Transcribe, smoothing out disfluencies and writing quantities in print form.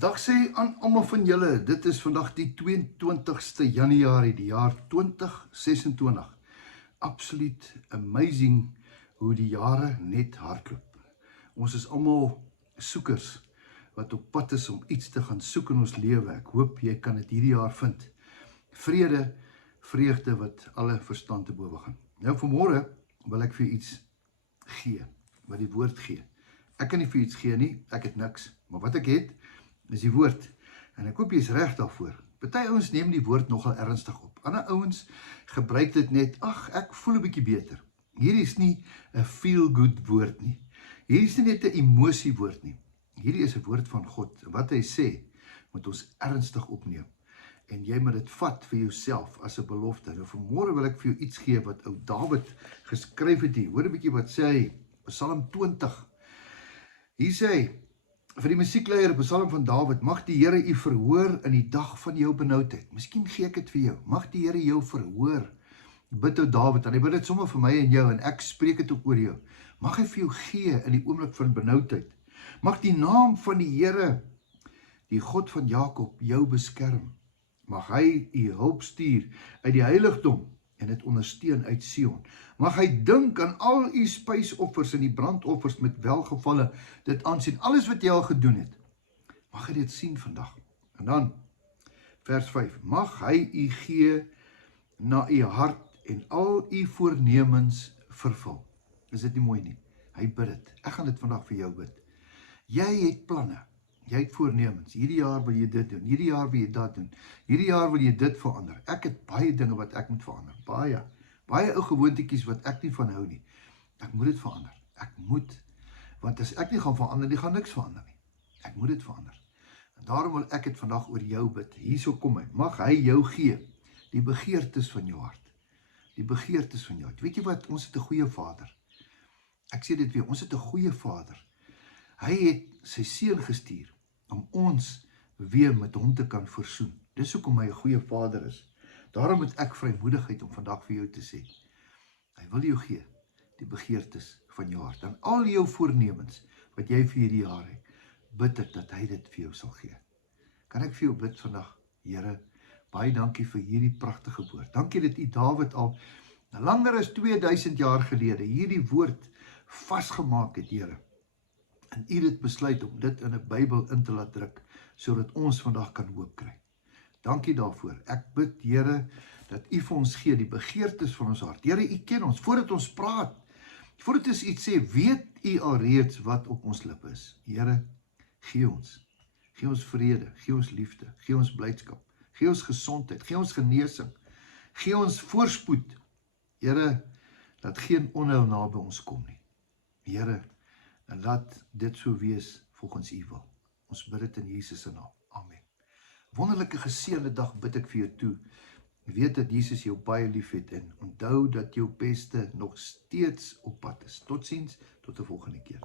Dag sê aan almal van julle, dit is vandag die 22ste Januarie, die jaar 2026. Absoluut amazing hoe die jare net hardloop. Ons is almal soekers wat op pad is om iets te gaan soek in ons lewe. Ek hoop jy kan dit hierdie jaar vind. Vrede, vreugde wat alle verstand te bowe gaan. Nou vanmôre wil ek vir jou iets gee, wat die woord gee. Ek kan nie vir iets gee nie, ek het niks, maar wat ek het, is die woord, en ek hoop jy is reg daarvoor. Party ouens neem die woord nogal ernstig op. Ander ouens gebruik dit net, ek voel 'n bietjie beter. Hierdie is nie 'n feel-good woord nie. Hierdie is nie net 'n emosie woord nie. Hierdie is 'n woord van God. Wat hy sê, moet ons ernstig opneem. En jy moet dit vat vir jouself as 'n belofte. Nou vanmôre wil ek vir jou iets gee wat ou Dawid geskryf het hier. Hoor 'n bietjie wat sê hy, Psalm 20. Hier sê hy, vir die musiekleier, Psalm van Dawid, mag die Here u verhoor in die dag van jou benoudheid. Miskien gee ek dit vir jou. Mag die Here jou verhoor. Bid ou Dawid, en hy bid dit sommer vir my en jou, en ek spreek dit ook oor jou. Mag hy vir jou gee in die oomblik van benoudheid. Mag die naam van die Here, die God van Jakob, jou beskerm. Mag hy u hulp stuur uit die heiligdom en dit ondersteun uit Sion. Mag hy dink aan al u spysoffers en die brandoffers met welgevalle dit aansien. Alles wat jy al gedoen het, mag hy dit sien vandag. En dan, vers 5, mag hy u gee na u hart en al u voornemens vervul. Is dit nie mooi nie? Hy bid dit. Ek gaan dit vandag vir jou bid. Jy het planne. Jy het voornemens. Hierdie jaar wil jy dit doen. Hierdie jaar wil jy dat doen. Hierdie jaar wil jy dit verander. Ek het baie dinge wat ek moet verander. Baie ou gewoontetjies wat ek nie van hou nie. Ek moet dit verander. Ek moet. Want as ek nie gaan verander, nie gaan niks verander nie. Ek moet dit verander. En daarom wil ek dit vandag oor jou bid. Hierso kom hy. Mag hy jou gee die begeertes van jou hart. Die begeertes van jou hart. Weet jy wat? Ons het 'n goeie Vader. Ek sê dit weer. Ons het 'n goeie Vader. Hy het sy seun gestuur om ons weer met hom te kan versoen. Dis hoekom hy 'n goeie Vader is. Daarom het ek vrymoedigheid om vandag vir jou te sê. Hy wil jou gee die begeertes van jou hart. En al jou voornemens wat jy vir hierdie jaar het, bid ek dat hy dit vir jou sal gee. Kan ek vir jou bid vandag? Here, baie dankie vir hierdie pragtige woord. Dankie dat u Dawid al langer as 2000 jaar gelede hierdie woord vasgemaak het, Here. En u het besluit om dit in 'n Bybel in te laat druk, sodat ons vandag kan hoop kry. Dankie daarvoor. Ek bid, Here, dat u vir ons gee die begeertes van ons hart. Here, u ken ons, voordat ons praat, voordat ons iets sê, weet u alreeds wat op ons lippe is. Here, gee ons vrede, gee ons liefde, gee ons blydskap, gee ons gesondheid, gee ons genesing, gee ons voorspoed. Here, dat geen onheil naby ons kom nie. Here, en laat dit so wees volgens u wil. Ons bid dit in Jesus se naam. Amen. Wonderlike geseënde dag bid ek vir jou toe. Weet dat Jesus jou baie lief het en onthou dat jou beste nog steeds op pad is. Totsiens, tot 'n volgende keer.